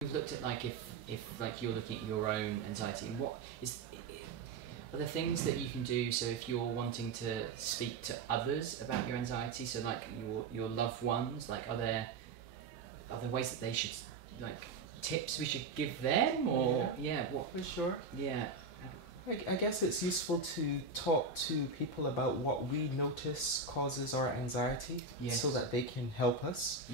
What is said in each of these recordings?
we've looked at like if like you're looking at your own anxiety, and what is are there things that you can do? So if you're wanting to speak to others about your anxiety, so like your loved ones, like are there ways that they should, like, tips we should give them, or what? For sure. Yeah. I guess it's useful to talk to people about what we notice causes our anxiety, Yes. so that they can help us.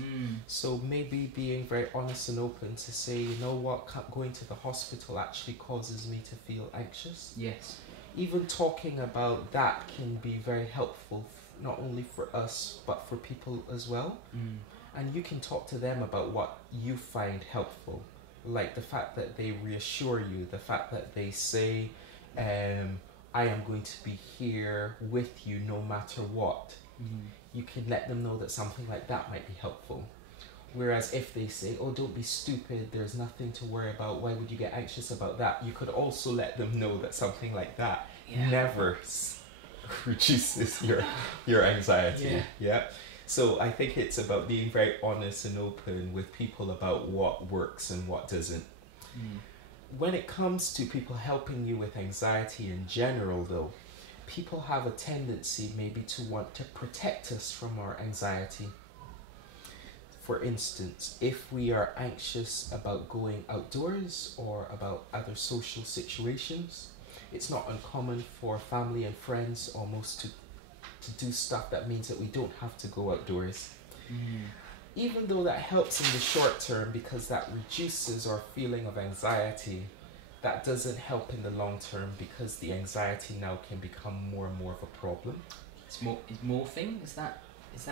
So maybe being very honest and open to say, you know what, going to the hospital actually causes me to feel anxious. Yes. Even talking about that can be very helpful, not only for us, but for people as well. And you can talk to them about what you find helpful. Like the fact that they reassure you, the fact that they say, I am going to be here with you no matter what. You can let them know that something like that might be helpful. Whereas if they say, oh, don't be stupid, there's nothing to worry about, why would you get anxious about that? You could also let them know that something like that never reduces your anxiety. Yeah. So I think it's about being very honest and open with people about what works and what doesn't. When it comes to people helping you with anxiety in general, though, people have a tendency maybe to want to protect us from our anxiety. For instance, if we are anxious about going outdoors or about other social situations, it's not uncommon for family and friends almost to do stuff that means that we don't have to go outdoors. Even though that helps in the short term because that reduces our feeling of anxiety, that doesn't help in the long term because the anxiety now can become more and more of a problem. It's morphing. Is that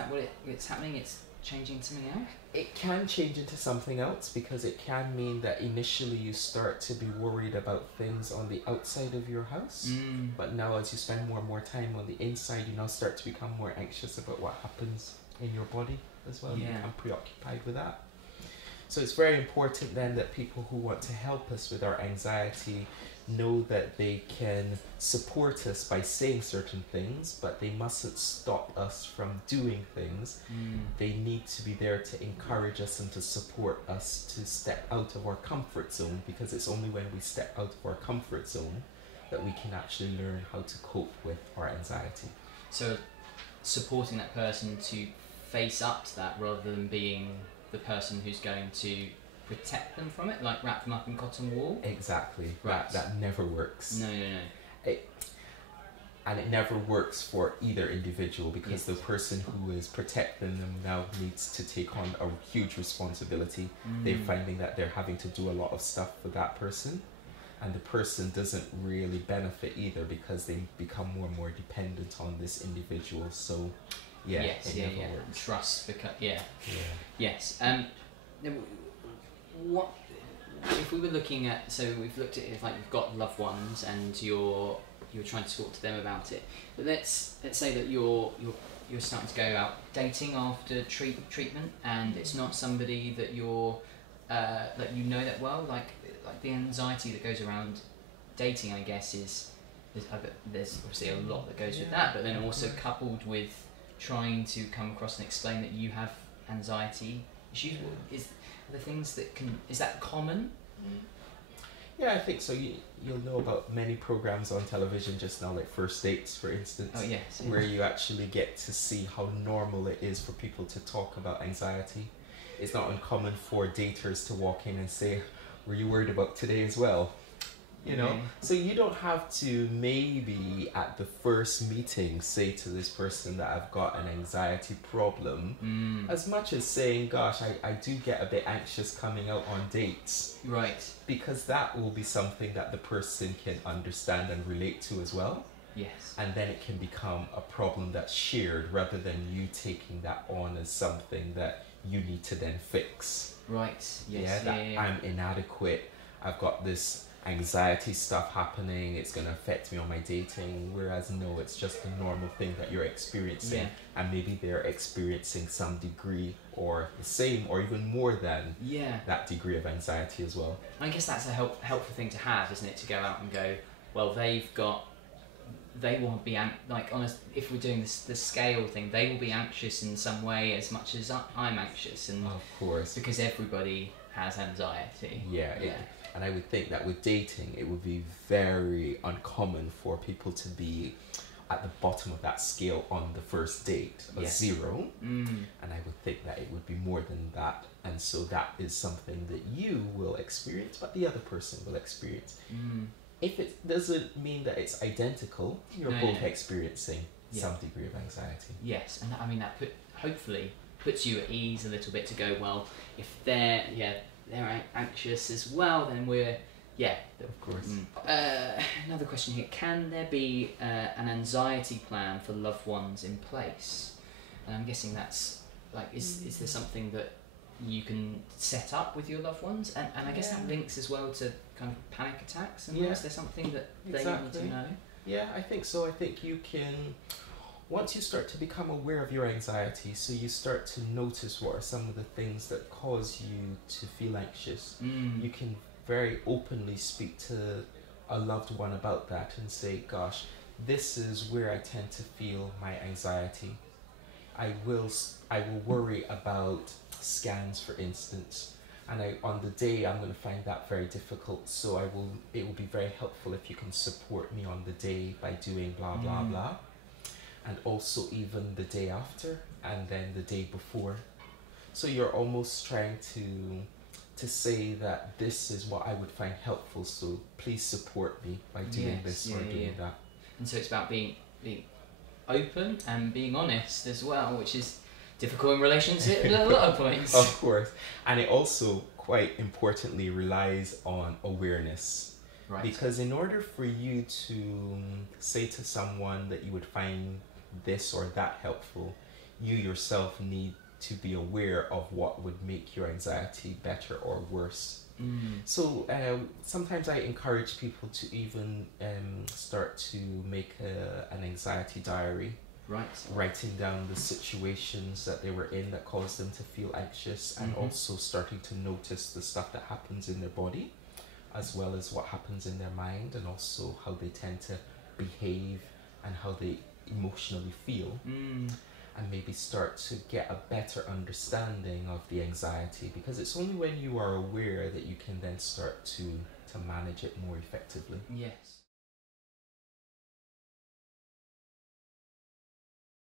what it's happening? It's changing something else? It can change into something else because it can mean that initially you start to be worried about things on the outside of your house, but now as you spend more and more time on the inside, you now start to become more anxious about what happens in your body as well. You become preoccupied with that. So it's very important then that people who want to help us with our anxiety know that they can support us by saying certain things, but they mustn't stop us from doing things. They need to be there to encourage us and to support us to step out of our comfort zone, because it's only when we step out of our comfort zone that we can actually learn how to cope with our anxiety. So supporting that person to face up to that rather than being the person who's going to protect them from it, like wrap them up in cotton wool. Exactly. Right. That never works. No. And it never works for either individual, because the person who is protecting them now needs to take on a huge responsibility. They're finding that they're having to do a lot of stuff for that person, and the person doesn't really benefit either because they become more and more dependent on this individual. So it never works. Trust, because yes. What if we were looking at? So we've looked at if like you've got loved ones and you're trying to talk to them about it. But let's say that you're starting to go out dating after treatment, and it's not somebody that you're that you know that well. Like the anxiety that goes around dating, I guess, there's obviously a lot that goes with that. But then also coupled with trying to come across and explain that you have anxiety issues. Is that common? Yeah, I think so. You'll know about many programs on television just now, like First Dates, for instance. Oh yes. Where you actually get to see how normal it is for people to talk about anxiety. It's not uncommon for daters to walk in and say, "Were you worried about today as well?" You know? So you don't have to maybe at the first meeting say to this person that I've got an anxiety problem, as much as saying, gosh, I do get a bit anxious coming out on dates. Right. Because that will be something that the person can understand and relate to as well. Yes. And then it can become a problem that's shared rather than you taking that on as something that you need to then fix. Right. Yes. I'm inadequate. I've got this anxiety stuff happening, it's going to affect me on my dating, whereas no, it's just a normal thing that you're experiencing, and maybe they're experiencing some degree or the same or even more than that degree of anxiety as well. I guess that's a helpful thing to have, isn't it, to go out and go, well, they will be if we're doing the scale thing, they will be anxious in some way as much as I'm anxious, and of course, because everybody has anxiety. Yeah, and I would think that with dating, it would be very uncommon for people to be at the bottom of that scale on the first date, a Yes. 0. Mm. And I would think that it would be more than that. And so that is something that you will experience, but the other person will experience. Mm. If it doesn't mean that it's identical, you're No, both no. experiencing Yeah. some degree of anxiety. Yes, and I mean that hopefully puts you at ease a little bit to go, well, if they're anxious as well, then we're Of course. Another question here: can there be an anxiety plan for loved ones in place? And I'm guessing that's like, is there something that you can set up with your loved ones? And I guess that links as well to kind of panic attacks. And is there something that they need to know? Yeah, I think so. I think you can, once you start to become aware of your anxiety, so you start to notice what are some of the things that cause you to feel anxious, you can very openly speak to a loved one about that and say, gosh, this is where I tend to feel my anxiety. I will worry about scans, for instance, and on the day I'm going to find that very difficult, so it will be very helpful if you can support me on the day by doing blah blah blah, and also even the day after and then the day before. So you're almost trying to say that this is what I would find helpful, so please support me by doing this or doing that. And so it's about being open and being honest as well, which is difficult in relationship at a lot of points. Of course. And it also quite importantly relies on awareness. Right. Because in order for you to say to someone that you would find this or that helpful, you yourself need to be aware of what would make your anxiety better or worse. So sometimes I encourage people to even start to make an anxiety diary. Right. Writing down the situations that they were in that caused them to feel anxious, and also starting to notice the stuff that happens in their body, as well as what happens in their mind, and also how they tend to behave and how they emotionally feel. And maybe start to get a better understanding of the anxiety, because it's only when you are aware that you can then start to manage it more effectively. Yes.